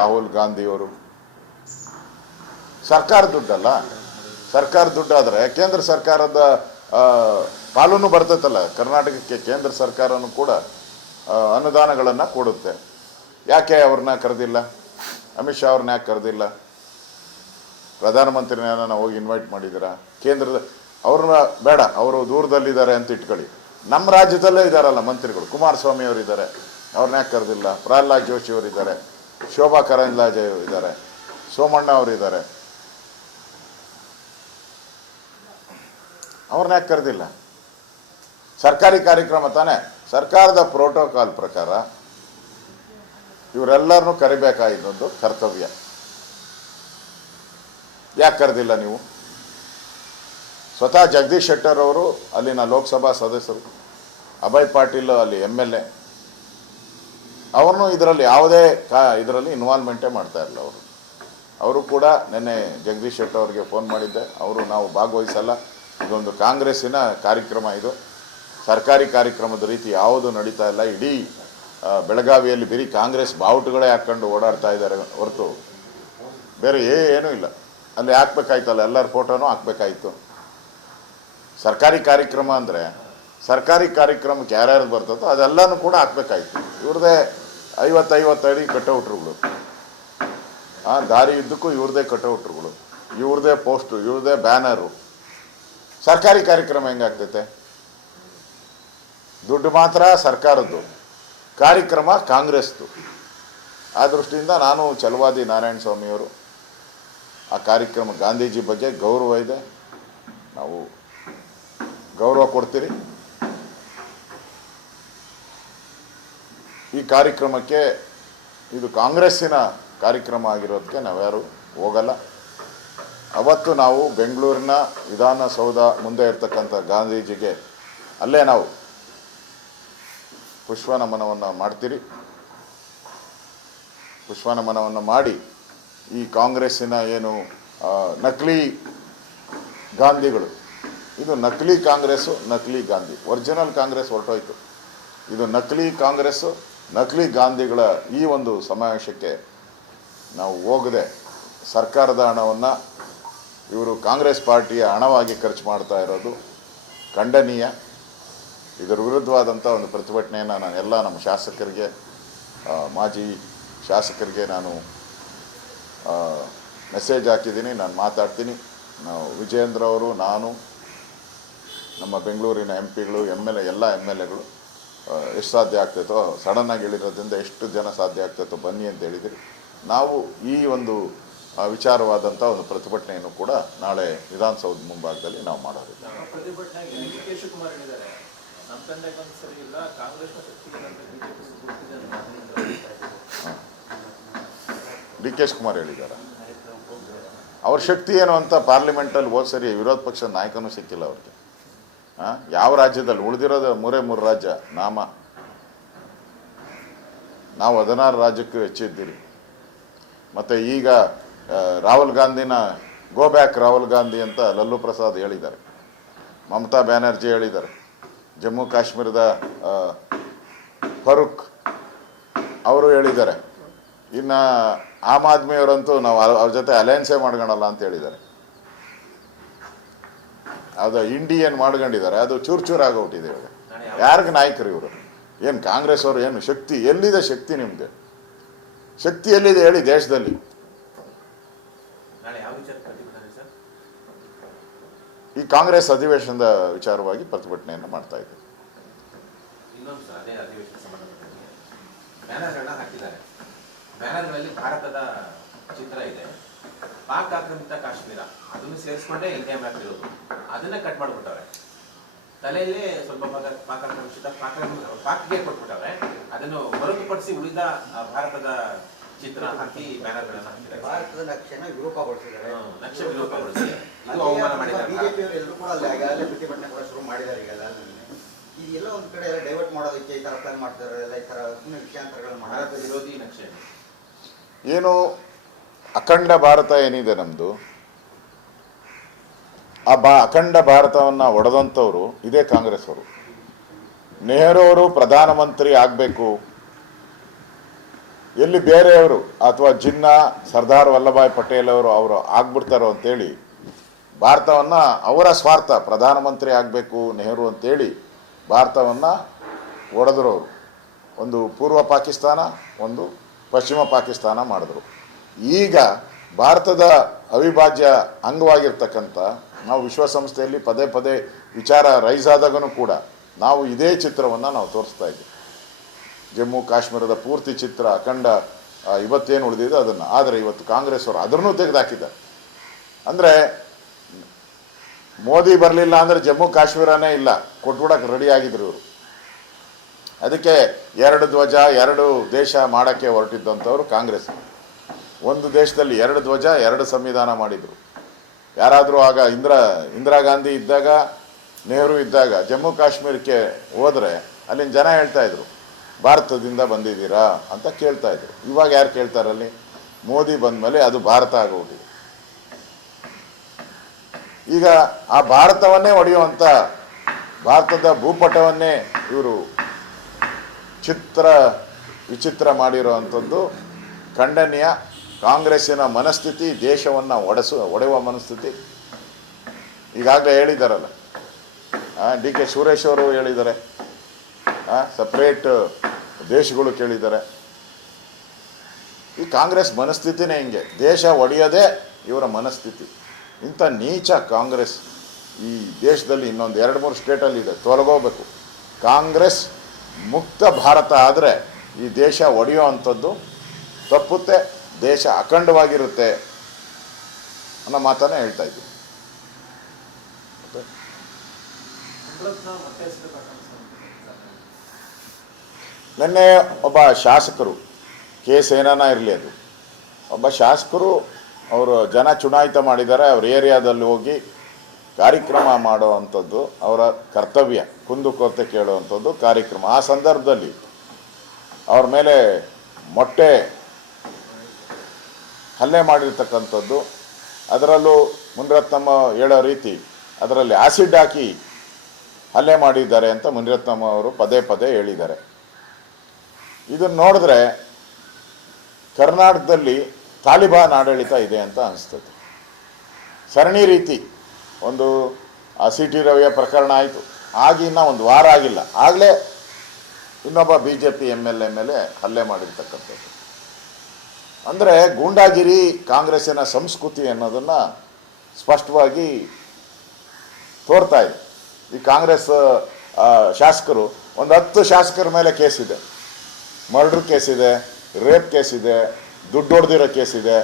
ರಾಹುಲ್ ಗಾಂಧಿಯವರು. ಸರ್ಕಾರ ದುಡ್ಡಲ್ಲ. ಸರ್ಕಾರ ದುಡ್ಡಾದ್ರೆ ಕೇಂದ್ರ ಸರ್ಕಾರದ ಆ, ಪಾಲೂನು ಬರ್ತೈತಲ್ಲ. ಕರ್ನಾಟಕಕ್ಕೆ ಕೇಂದ್ರ ಸರ್ಕಾರನೂ ಕೂಡ ಅನುದಾನಗಳನ್ನು ಕೊಡುತ್ತೆ. ಯಾಕೆ ಅವ್ರನ್ನ ಕರೆದಿಲ್ಲ? ಅಮಿತ್ ಶಾ ಅವ್ರನ್ನ ಯಾಕೆ ಕರೆದಿಲ್ಲ? ಪ್ರಧಾನಮಂತ್ರಿನ ಹೋಗಿ ಇನ್ವೈಟ್ ಮಾಡಿದ್ದೀರಾ? ಕೇಂದ್ರದ ಅವ್ರನ್ನ ಬೇಡ ಅವರು ದೂರದಲ್ಲಿದ್ದಾರೆ ಅಂತ ಇಟ್ಕೊಳ್ಳಿ. ನಮ್ಮ ರಾಜ್ಯದಲ್ಲೇ ಇದ್ದಾರಲ್ಲ ಮಂತ್ರಿಗಳು. ಕುಮಾರಸ್ವಾಮಿ ಅವರಿದ್ದಾರೆ. ಅವ್ರನ್ನ ಯಾಕೆ ಕರೆದಿಲ್ಲ? ಪ್ರಹ್ಲಾದ್ ಜೋಶಿ ಅವರು ಇದ್ದಾರೆ ಶೋಭಾ ಕರಂದ್ಲಾಜೆ ಇದ್ದಾರೆ. ಸೋಮಣ್ಣ ಅವರು ಇದ್ದಾರೆ. ಅವ್ರನ್ನ ಯಾಕೆ ಕರೆದಿಲ್ಲ? ಸರ್ಕಾರಿ ಕಾರ್ಯಕ್ರಮ ತಾನೇ. ಸರ್ಕಾರದ ಪ್ರೋಟೋಕಾಲ್ ಪ್ರಕಾರ ಇವರೆಲ್ಲರನ್ನೂ ಕರಿಬೇಕಾಗಿದ್ದೊಂದು ಕರ್ತವ್ಯ. ಯಾಕೆ ಕರೆದಿಲ್ಲ ನೀವು? ಸ್ವತಃ ಜಗದೀಶ್ ಶೆಟ್ಟರ್ ಅವರು ಅಲ್ಲಿನ ಲೋಕಸಭಾ ಸದಸ್ಯರು, ಅಭಯ್ ಪಾಟೀಲ್ ಅಲ್ಲಿ ಎಂ ಎಲ್ ಎ. ಅವ್ರನ್ನೂ ಇದರಲ್ಲಿ ಯಾವುದೇ ಕಾ, ಇದರಲ್ಲಿ ಇನ್ವಾಲ್ವ್ಮೆಂಟೇ ಮಾಡ್ತಾ ಇರಲಿಲ್ಲ ಅವರು. ಅವರು ಕೂಡ ನಿನ್ನೆ ಜಗದೀಶ್ ಶೆಟ್ಟಿ ಅವರಿಗೆ ಫೋನ್ ಮಾಡಿದ್ದೆ. ಅವರು ನಾವು ಭಾಗವಹಿಸಲ್ಲ. ಇದೊಂದು ಕಾಂಗ್ರೆಸ್ಸಿನ ಕಾರ್ಯಕ್ರಮ ಇದು. ಸರ್ಕಾರಿ ಕಾರ್ಯಕ್ರಮದ ರೀತಿ ಯಾವುದು ನಡೀತಾ ಇಲ್ಲ. ಇಡೀ ಬೆಳಗಾವಿಯಲ್ಲಿ ಬರೀ ಕಾಂಗ್ರೆಸ್ ಬಾವುಟುಗಳೇ ಹಾಕ್ಕೊಂಡು ಓಡಾಡ್ತಾ ಇದ್ದಾರೆ ಹೊರತು. ಬೇರೆ ಏನೂ ಇಲ್ಲ. ಅಲ್ಲಿ ಹಾಕ್ಬೇಕಾಯ್ತಲ್ಲ. ಎಲ್ಲರ ಫೋಟೋನೂ ಹಾಕ್ಬೇಕಾಯಿತು. ಸರ್ಕಾರಿ ಕಾರ್ಯಕ್ರಮ ಅಂದರೆ ಸರ್ಕಾರಿ ಕಾರ್ಯಕ್ರಮಕ್ಕೆ ಯಾರ್ಯಾರು ಬರ್ತದೋ ಅದೆಲ್ಲನೂ ಕೂಡ ಹಾಕ್ಬೇಕಾಯ್ತು. ಇವ್ರದೇ ಐವತ್ತೈವತ್ತು ಅಡಿ ಕಟೌಟ್ರುಗಳು ಆ, ದಾರಿ ಇದ್ದಕ್ಕೂ ಇವ್ರದೇ ಕಟೌಟ್ರುಗಳು ಇವ್ರದೇ ಪೋಸ್ಟು, ಇವ್ರದೇ ಬ್ಯಾನರು. ಸರ್ಕಾರಿ ಕಾರ್ಯಕ್ರಮ ಹೆಂಗಾಗ್ತೈತೆ? ದುಡ್ಡು ಮಾತ್ರ ಸರ್ಕಾರದ್ದು. ಕಾರ್ಯಕ್ರಮ ಕಾಂಗ್ರೆಸ್ದು. ಆ ದೃಷ್ಟಿಯಿಂದ ನಾನು ಚಲುವಾದಿ ನಾರಾಯಣ ಸ್ವಾಮಿಯವರು, ಆ ಕಾರ್ಯಕ್ರಮ ಗಾಂಧೀಜಿ ಬಗ್ಗೆ ಗೌರವ ಇದೆ. ನಾವು ಗೌರವ ಕೊಡ್ತೀರಿ. ಕಾರ್ಯಕ್ರಮಕ್ಕೆ ಇದು ಕಾಂಗ್ರೆಸ್ಸಿನ ಕಾರ್ಯಕ್ರಮ ಆಗಿರೋದಕ್ಕೆ ನಾವ್ಯಾರು ಹೋಗಲ್ಲ. ಅವತ್ತು ನಾವು ಬೆಂಗಳೂರಿನ ವಿಧಾನಸೌಧ ಮುಂದೆ ಇರ್ತಕ್ಕಂಥ ಗಾಂಧೀಜಿಗೆ ಅಲ್ಲೇ ನಾವು ಪುಷ್ಪ ನಮನವನ್ನು ಮಾಡ್ತೀರಿ. ಪುಷ್ಪ ನಮನವನ್ನು ಮಾಡಿ ಈ ಕಾಂಗ್ರೆಸ್ಸಿನ ಏನು ನಕಲಿ ಗಾಂಧಿಗಳು. ಇದು ನಕಲಿ ಕಾಂಗ್ರೆಸ್ಸು, ನಕಲಿ ಗಾಂಧಿ. ಒರಿಜಿನಲ್ ಕಾಂಗ್ರೆಸ್ ಹೊರಟೋಯ್ತು. ಇದು ನಕಲಿ ಕಾಂಗ್ರೆಸ್ಸು ನಕಲಿ ಗಾಂಧಿಗಳ ಈ ಒಂದು ಸಮಾವೇಶಕ್ಕೆ ನಾವು ಹೋಗದೆ ಸರ್ಕಾರದ ಹಣವನ್ನು ಇವರು ಕಾಂಗ್ರೆಸ್ ಪಾರ್ಟಿಯ ಹಣವಾಗಿ ಖರ್ಚು ಮಾಡ್ತಾ ಇರೋದು ಖಂಡನೀಯ. ಇದರ ವಿರುದ್ಧವಾದಂಥ ಒಂದು ಪ್ರತಿಭಟನೆಯನ್ನು ನಾನು ಎಲ್ಲ ನಮ್ಮ ಶಾಸಕರಿಗೆ ಮಾಜಿ ಶಾಸಕರಿಗೆ ನಾನು ಮೆಸೇಜ್ ಹಾಕಿದ್ದೀನಿ, ನಾನು ಮಾತಾಡ್ತೀನಿ. ನಾವು ವಿಜಯೇಂದ್ರ ಅವರು, ನಾನು, ನಮ್ಮ ಬೆಂಗಳೂರಿನ ಎಂ ಪಿಗಳು ಎಂ ಎಲ್ ಎ, ಎಲ್ಲ ಎಂ ಎಲ್ ಎಗಳು. ಎಷ್ಟು ಸಾಧ್ಯ ಆಗ್ತೈತೋ ಸಡನ್ನಾಗಿ ಹೇಳಿರೋದ್ರಿಂದ ಎಷ್ಟು ಜನ ಸಾಧ್ಯ ಆಗ್ತೈತೋ ಬನ್ನಿ ಅಂತ ಹೇಳಿದಿರಿ ನಾವು ಈ ಒಂದು ವಿಚಾರವಾದಂಥ ಒಂದು ಪ್ರತಿಭಟನೆಯನ್ನು ಕೂಡ ನಾಳೆ ವಿಧಾನಸೌಧ ಮುಂಭಾಗದಲ್ಲಿ ನಾವು ಮಾಡೋದಿಲ್ಲ. ಡಿ ಕೆ ಶಿವಕುಮಾರ್ ಹೇಳಿದ್ದಾರೆ. ಅವ್ರ ಶಕ್ತಿ ಏನು ಅಂತ ಪಾರ್ಲಿಮೆಂಟಲ್ಲಿ ಹೋದ್ ಸರಿ ವಿರೋಧ ಪಕ್ಷದ ನಾಯಕನೂ ಸಿಕ್ಕಿಲ್ಲ ಅವ್ರಿಗೆ? ಯಾವ ರಾಜ್ಯದಲ್ಲಿ? ಉಳಿದಿರೋದು ಮೂರೇ ಮೂರು ರಾಜ್ಯ, ನಾಮ. ನಾವು ಹದಿನಾರು ರಾಜ್ಯಕ್ಕೂ ಹೆಚ್ಚಿದ್ದೀರಿ ಮತ್ತು ಈಗ ರಾಹುಲ್ ಗಾಂಧಿನ ಗೋ ಬ್ಯಾಕ್ ರಾಹುಲ್ ಗಾಂಧಿ ಅಂತ ಲಲ್ಲು ಪ್ರಸಾದ್ ಹೇಳಿದ್ದಾರೆ. ಮಮತಾ ಬ್ಯಾನರ್ಜಿ ಹೇಳಿದ್ದಾರೆ. ಜಮ್ಮು ಕಾಶ್ಮೀರದ ಫರೂಕ್ ಅವರು ಹೇಳಿದ್ದಾರೆ. ಇನ್ನು ಆಮ್ ಆದ್ಮಿಯವರಂತೂ ನಾವು ಅವ್ರ ಜೊತೆ ಅಲಯನ್ಸೇ ಮಾಡ್ಕೊಳಲ್ಲ ಅಂತ ಹೇಳಿದ್ದಾರೆ. ಅದು ಇಂಡಿಯನ್ ಮಾಡ್ಕೊಂಡಿದ್ದಾರೆ ಅದು ಚೂರು ಚೂರು ಆಗೋಗ್ಬಿಟ್ಟಿದೆ ಇವಾಗ. ಯಾರಿಗೆ ನಾಯಕರು ಇವರು? ಏನು ಕಾಂಗ್ರೆಸ್ ಅವರು ಏನು? ಶಕ್ತಿ ಎಲ್ಲಿದೆ ಶಕ್ತಿ ನಿಮಗೆ? ಶಕ್ತಿ ಎಲ್ಲಿದೆ ಹೇಳಿ ದೇಶದಲ್ಲಿ? ಈ ಕಾಂಗ್ರೆಸ್ ಅಧಿವೇಶನದ ವಿಚಾರವಾಗಿ ಪ್ರತಿಭಟನೆಯನ್ನು ಮಾಡ್ತಾ ಇದೆ ಬ್ಯಾನರ್ಗಳಲ್ಲಿ ಭಾರತದ ಚಿತ್ರ ಇದೆ. ಪಾಕ್ ಆಕ್ರಮಿತ ಕಾಶ್ಮೀರ. ಅದನ್ನು ಸೇರಿಸ್ಕೊಂಡೆ ಇಂಡಿಯಾ ಮ್ಯಾಪ್ ಇರೋದು ಅದನ್ನ ಕಟ್ ಮಾಡ್ಬಿಟ್ಟವ್ರೆ. ತಲೆಯಲ್ಲಿ ಸ್ವಲ್ಪ ಭಾಗ ಪಾಕ್ ಪಾಕ ಪಾಕ್ ಪಾಕ್ಗೆ ಕೊಟ್ಬಿಟ್ಟವ್ರೆ. ಅದನ್ನು ಹೊರತುಪಡಿಸಿ ಉಳಿದ ಭಾರತದ ಚಿತ್ರ ಹಾಕಿ ಬ್ಯಾನರ್ಗಳನ್ನ ಹಾಕಿದ್ದಾರೆ. ಭಾರತದ ನಕ್ಷೆನ ವಿರೂಪಗೊಳಿಸಿದ್ದಾರೆ. ನಕ್ಷೆ ವಿಲೋಪಗೊಳಿಸಿ ಇದು ಅವಮಾನ ಮಾಡಿದ್ದಾರೆ ಬಿಜೆಪಿಯವರು ಎಲ್ಲರೂ ಕೂಡ ಅಲ್ಲಿ ಈಗಾಗಲೇ ಪ್ರತಿಭಟನೆ ಕೂಡ ಶುರು ಮಾಡಿದ್ದಾರೆ ಈಗ ಈಗೆಲ್ಲ ಒಂದು ಕಡೆ ಎಲ್ಲ ಡೈವರ್ಟ್ ಮಾಡೋದಕ್ಕೆ ಈ ತರ ಪ್ಲಾನ್ ಮಾಡ್ತಾರೆ ಎಲ್ಲ ಈ ತರ ಸುಮ್ಮನೆ ವಿಷಯಾಂತರಗಳು ಭಾರತ ವಿರೋಧಿ ನಕ್ಷೆ. ಏನು ಅಖಂಡ ಭಾರತ ಏನಿದೆ ನಮ್ಮದು ಆ ಬಾ ಅಖಂಡ ಭಾರತವನ್ನು ಒಡೆದಂಥವ್ರು ಇದೇ ಕಾಂಗ್ರೆಸ್ ಅವರು ನೆಹರು ಅವರು ಪ್ರಧಾನಮಂತ್ರಿ ಆಗಬೇಕು. ಎಲ್ಲಿ ಬೇರೆಯವರು ಅಥವಾ ಜಿನ್ನಾ, ಸರ್ದಾರ್ ವಲ್ಲಭಾಯ್ ಪಟೇಲ್ ಅವರು ಅವರು ಆಗ್ಬಿಡ್ತಾರೋ ಅಂತೇಳಿ, ಭಾರತವನ್ನು ಅವರ ಸ್ವಾರ್ಥ ಪ್ರಧಾನಮಂತ್ರಿ ಆಗಬೇಕು ನೆಹರು ಅಂತೇಳಿ ಭಾರತವನ್ನು ಒಡೆದ್ರು ಅವರು. ಒಂದು ಪೂರ್ವ ಪಾಕಿಸ್ತಾನ, ಒಂದು ಪಶ್ಚಿಮ ಪಾಕಿಸ್ತಾನ ಮಾಡಿದ್ರು. ಈಗ ಭಾರತದ ಅವಿಭಾಜ್ಯ ಅಂಗವಾಗಿರ್ತಕ್ಕಂಥ ನಾವು ವಿಶ್ವಸಂಸ್ಥೆಯಲ್ಲಿ ಪದೇ ಪದೇ ವಿಚಾರ ರೈಸ್ ಆದಾಗನೂ ಕೂಡ ನಾವು ಇದೇ ಚಿತ್ರವನ್ನು ನಾವು ತೋರಿಸ್ತಾ ಇದ್ದೀವಿ. ಜಮ್ಮು ಕಾಶ್ಮೀರದ ಪೂರ್ತಿ ಚಿತ್ರ ಅಖಂಡ ಇವತ್ತೇನು ಉಳಿದಿದೆ ಅದನ್ನು. ಆದರೆ ಇವತ್ತು ಕಾಂಗ್ರೆಸ್ ಅವರು ಅದನ್ನು ತೆಗೆದುಹಾಕಿದ್ದಾರೆ ಅಂದರೆ ಮೋದಿ ಬರಲಿಲ್ಲ ಅಂದರೆ ಜಮ್ಮು ಕಾಶ್ಮೀರನೇ ಇಲ್ಲ. ಕೊಟ್ಬಿಡೋಕೆ ರೆಡಿ ಆಗಿದ್ರು ಇವರು. ಅದಕ್ಕೆ ಎರಡು ಧ್ವಜ, ಎರಡು ದೇಶ ಮಾಡೋಕ್ಕೆ ಹೊರಟಿದ್ದಂಥವ್ರು ಕಾಂಗ್ರೆಸ್. ಒಂದು ದೇಶದಲ್ಲಿ ಎರಡು ಧ್ವಜ, ಎರಡು ಸಂವಿಧಾನ ಮಾಡಿದರು. ಯಾರಾದರೂ ಆಗ ಇಂದಿರಾ ಇಂದಿರಾ ಗಾಂಧಿ ಇದ್ದಾಗ, ನೆಹರು ಇದ್ದಾಗ, ಜಮ್ಮು ಕಾಶ್ಮೀರಕ್ಕೆ ಹೋದರೆ ಅಲ್ಲಿನ ಜನ ಹೇಳ್ತಾ ಇದ್ರು, ಭಾರತದಿಂದ ಬಂದಿದ್ದೀರಾ ಅಂತ ಕೇಳ್ತಾಯಿದ್ರು ಇವಾಗ ಯಾರು ಕೇಳ್ತಾರಲ್ಲಿ ಮೋದಿ ಬಂದಮೇಲೆ ಅದು ಭಾರತ ಆಗೋಗಿದೆ. ಈಗ ಆ ಭಾರತವನ್ನೇ ಒಡೆಯುವಂಥ ಭಾರತದ ಭೂಪಟವನ್ನೇ ಇವರು ಚಿತ್ರ, ವಿಚಿತ್ರ ಮಾಡಿರುವಂಥದ್ದು ಖಂಡನೀಯ ಕಾಂಗ್ರೆಸ್ಸಿನ ಮನಸ್ಥಿತಿ ದೇಶವನ್ನು ಒಡೆಸು, ಒಡೆಯುವ ಮನಸ್ಥಿತಿ. ಈಗಾಗಲೇ ಹೇಳಿದ್ದಾರಲ್ಲ ಡಿ ಕೆ ಸುರೇಶ್ ಅವರು ಹೇಳಿದ್ದಾರೆ. ಸಪ್ರೇಟ್ ದೇಶಗಳು ಕೇಳಿದ್ದಾರೆ. ಈ ಕಾಂಗ್ರೆಸ್ ಮನಸ್ಥಿತಿನೇ ಹಿಂಗೆ. ದೇಶ ಒಡೆಯೋದೇ ಇವರ ಮನಸ್ಥಿತಿ. ಇಂಥ ನೀಚ ಕಾಂಗ್ರೆಸ್ ಈ ದೇಶದಲ್ಲಿ ಇನ್ನೊಂದು ಎರಡು ಮೂರು ಸ್ಟೇಟಲ್ಲಿ ಇದೆ. ತೊಲಗೋಬೇಕು ಕಾಂಗ್ರೆಸ್ ಮುಕ್ತ ಭಾರತ ಆದರೆ ಈ ದೇಶ ಒಡೆಯೋ ಅಂಥದ್ದು ತಪ್ಪುತ್ತೆ. ದೇಶ ಅಖಂಡವಾಗಿರುತ್ತೆ ಅನ್ನೋ ಮಾತನ್ನೇ ಹೇಳ್ತಾ ಇದ್ದೀನಿ. ನಿನ್ನೆ ಒಬ್ಬ ಶಾಸಕರು, ಕೆ ಸೇನಾನ ಇರಲಿ ಅದು. ಒಬ್ಬ ಶಾಸಕರು ಅವರು ಜನ ಚುನಾಯಿತ ಮಾಡಿದ್ದಾರೆ, ಅವ್ರ ಏರಿಯಾದಲ್ಲಿ ಹೋಗಿ ಕಾರ್ಯಕ್ರಮ ಮಾಡುವಂಥದ್ದು ಅವರ ಕರ್ತವ್ಯ ಕುಂದುಕೊರತೆ ಕೇಳುವಂಥದ್ದು ಕಾರ್ಯಕ್ರಮ. ಆ ಸಂದರ್ಭದಲ್ಲಿ ಅವ್ರ ಮೇಲೆ ಮೊಟ್ಟೆ ಹಲ್ಲೆ ಮಾಡಿರ್ತಕ್ಕಂಥದ್ದು, ಅದರಲ್ಲೂ ಮುನಿರತ್ನಮ್ಮ ಹೇಳೋ ರೀತಿ ಅದರಲ್ಲಿ ಆಸಿಡ್ ಹಾಕಿ ಹಲ್ಲೆ ಮಾಡಿದ್ದಾರೆ ಅಂತ ಮುನಿರತ್ನಮ್ಮ ಅವರು ಪದೇ ಪದೇ ಹೇಳಿದ್ದಾರೆ. ಇದನ್ನು ನೋಡಿದ್ರೆ ಕರ್ನಾಟಕದಲ್ಲಿ ತಾಲಿಬಾನ್ ಆಡಳಿತ ಇದೆ ಅಂತ ಅನಿಸ್ತದೆ. ಸರಣಿ ರೀತಿ ಒಂದು ಆ ಸಿ ಟಿ ರವಿಯ ಪ್ರಕರಣ ಆಯಿತು. ಆಗ ಇನ್ನೂ ಒಂದು ವಾರ ಆಗಿಲ್ಲ. ಆಗಲೇ ಇನ್ನೊಬ್ಬ B J P M L A ಮೇಲೆ ಹಲ್ಲೆ ಮಾಡಿರ್ತಕ್ಕಂಥದ್ದು. ಅಂದರೆ ಗೂಂಡಾಗಿರಿ ಕಾಂಗ್ರೆಸ್ಸಿನ ಸಂಸ್ಕೃತಿ ಅನ್ನೋದನ್ನು ಸ್ಪಷ್ಟವಾಗಿ ತೋರ್ತಾ ಇದೆ. ಈ ಕಾಂಗ್ರೆಸ್ ಶಾಸಕರು, ಒಂದು ಹತ್ತು ಶಾಸಕರ ಮೇಲೆ ಕೇಸ್ ಕೇಸಿದೆ ಮರ್ಡ್ರ್ ಇದೆ, ರೇಪ್ ಕೇಸಿದೆ ದುಡ್ಡು ಹೊಡೆದಿರೋ ಇದೆ,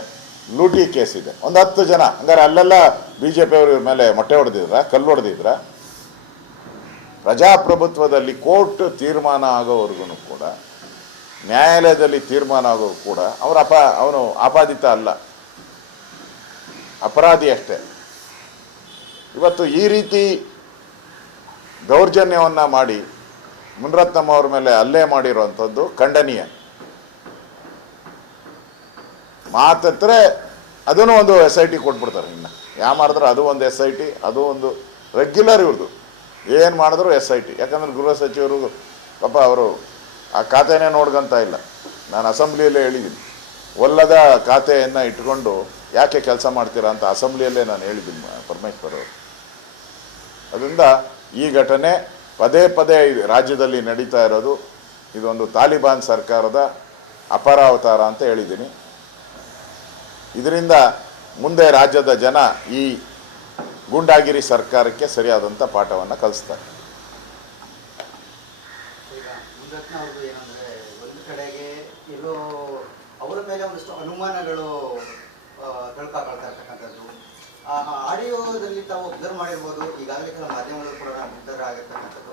ಲೂಟಿ ಇದೆ. ಒಂದು ಹತ್ತು ಜನ, ಹಂಗಾರೆ ಅಲ್ಲೆಲ್ಲ ಬಿ ಜೆ ಇವ್ರ ಮೇಲೆ ಮೊಟ್ಟೆ ಹೊಡೆದಿದ್ರ, ಕಲ್ಲು ಹೊಡೆದಿದ್ರ. ಪ್ರಜಾಪ್ರಭುತ್ವದಲ್ಲಿ ಕೋರ್ಟ್ ತೀರ್ಮಾನ ಆಗೋವರೆಗೂ ಕೂಡ ನ್ಯಾಯಾಲಯದಲ್ಲಿ ತೀರ್ಮಾನ ಆಗೋ ಕೂಡ ಅವರ ಅಪ, ಅವನು ಆಪಾದಿತ ಅಲ್ಲ. ಅಪರಾಧಿ ಅಷ್ಟೇ. ಇವತ್ತು ಈ ರೀತಿ ದೌರ್ಜನ್ಯವನ್ನು ಮಾಡಿ ಮುನ್ರತ್ನಮ್ಮ ಅವ್ರ ಮೇಲೆ ಹಲ್ಲೆ ಮಾಡಿರುವಂಥದ್ದು ಖಂಡನೀಯ. ಮಾತತ್ರ ಅದನ್ನು ಒಂದು ಎಸ್ ಐ ಟಿ ಕೊಟ್ಬಿಡ್ತಾರೆ ಇನ್ನು. ಯಾವ ಮಾಡಿದ್ರೆ ಅದು ಒಂದು ಎಸ್ ಐ ಟಿ ಅದು ಒಂದು ರೆಗ್ಯುಲರ್ ಇವ್ರದ್ದು ಏನು ಮಾಡಿದ್ರು ಎಸ್ ಐ ಟಿ ಯಾಕಂದ್ರೆ ಗೃಹ ಸಚಿವರು ಪಾಪ ಅವರು ಆ ಖಾತೆನೇ ನೋಡ್ಕೊಂತ ಇಲ್ಲ. ನಾನು ಅಸೆಂಬ್ಲಿಯಲ್ಲೇ ಹೇಳಿದ್ದೀನಿ. ಒಲ್ಲದ ಖಾತೆಯನ್ನು ಇಟ್ಕೊಂಡು ಯಾಕೆ ಕೆಲಸ ಮಾಡ್ತೀರಾ ಅಂತ ಅಸೆಂಬ್ಲಿಯಲ್ಲೇ ನಾನು ಹೇಳಿದ್ದೀನಿ ಪರಮೇಶ್ವರ್ ಅವರು. ಅದರಿಂದ ಈ ಘಟನೆ ಪದೇ ಪದೇ ರಾಜ್ಯದಲ್ಲಿ ನಡೀತಾ ಇರೋದು, ಇದೊಂದು ತಾಲಿಬಾನ್ ಸರ್ಕಾರದ ಅಪರಾವತಾರ ಅಂತ ಹೇಳಿದ್ದೀನಿ. ಇದರಿಂದ ಮುಂದೆ ರಾಜ್ಯದ ಜನ ಈ ಗುಂಡಾಗಿರಿ ಸರ್ಕಾರಕ್ಕೆ ಸರಿಯಾದಂಥ ಪಾಠವನ್ನು ಕಲಿಸ್ತಾರೆ. ಮುನಿರತ್ನ ಅವ್ರದ್ದು ಏನಂದ್ರೆ ಒಂದು ಕಡೆಗೆ ಎಲ್ಲೋ ಅವರ ಮೇಲೆ ಒಂದಷ್ಟು ಅನುಮಾನಗಳು ಆ, ತಳ್ಕಾಕೊಳ್ತಾ ಇರ್ತಕ್ಕಂಥದ್ದು. ಆ ಆಡಿಯೋದಲ್ಲಿ ತಾವು ಅಬ್ಸರ್ವ್ ಮಾಡಿರ್ಬೋದು. ಈಗಾಗಲೇ ಕೆಲವು ಮಾಧ್ಯಮಗಳು ಕೂಡ ಉದ್ಧಾರ ಆಗಿರ್ತಕ್ಕಂಥದ್ದು.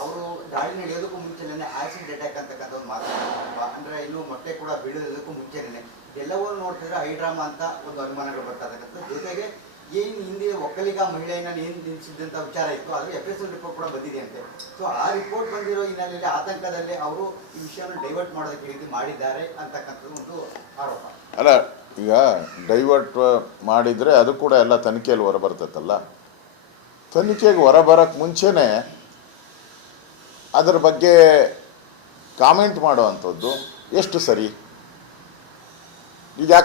ಅವರು ದಾಳಿ ನಡೆಯೋದಕ್ಕೂ ಮುಂಚೆನೇ ಆಸಿಡ್ ಅಟ್ಯಾಕ್ ಅಂತಕ್ಕಂಥ ಒಂದು ಮಾತನಾಡ್ತಾರೆ ಅಂದ್ರೆ ಇನ್ನು ಮೊಟ್ಟೆ ಕೂಡ ಬೀಳೋದಕ್ಕೂ ಮುಂಚೆನೇ ಎಲ್ಲವೂ ನೋಡ್ತಿದ್ರೆ ಹೈಡ್ರಾಮಾ ಅಂತ ಒಂದು ಅನುಮಾನಗಳು ಬರ್ತಾ ಇರ್ತಕ್ಕಂಥದ್ದು. ಜೊತೆಗೆ ಏನು ಹಿಂದೆ ಒಕ್ಕಲಿಗ ಮಹಿಳೆಯನ್ನ ಏನು ನಿಲ್ಲಿಸಿದಂಥ ವಿಚಾರ ಇತ್ತು ಅದು ಎಫ್ ಎಸ್ ಎಲ್ ರಿಪೋರ್ಟ್ ಕೂಡ ಬಂದಿದೆ ಅಂತೆ ಸೊ ಆ ರಿಪೋರ್ಟ್ ಬಂದಿರೋ ಹಿನ್ನೆಲೆಯಲ್ಲಿ ಆತಂಕದಲ್ಲಿ ಅವರು ಈ ವಿಷಯವನ್ನು ಡೈವರ್ಟ್ ಮಾಡೋದಕ್ಕೆ ರೀತಿ ಮಾಡಿದ್ದಾರೆ ಅಂತಕ್ಕಂಥದ್ದು ಒಂದು ಆರೋಪ. ಅಲ್ಲ, ಈಗ ಡೈವರ್ಟ್ ಮಾಡಿದರೆ ಅದು ಕೂಡ ಎಲ್ಲ ತನಿಖೆಯಲ್ಲಿ ಹೊರಬರ್ತೈತಲ್ಲ? ತನಿಖೆಗೆ ಹೊರಬರೋಕ್ಕೆ ಮುಂಚೆನೇ ಅದರ ಬಗ್ಗೆ ಕಾಮೆಂಟ್ ಮಾಡುವಂಥದ್ದು ಎಷ್ಟು ಸರಿ? ಯಾಕೆ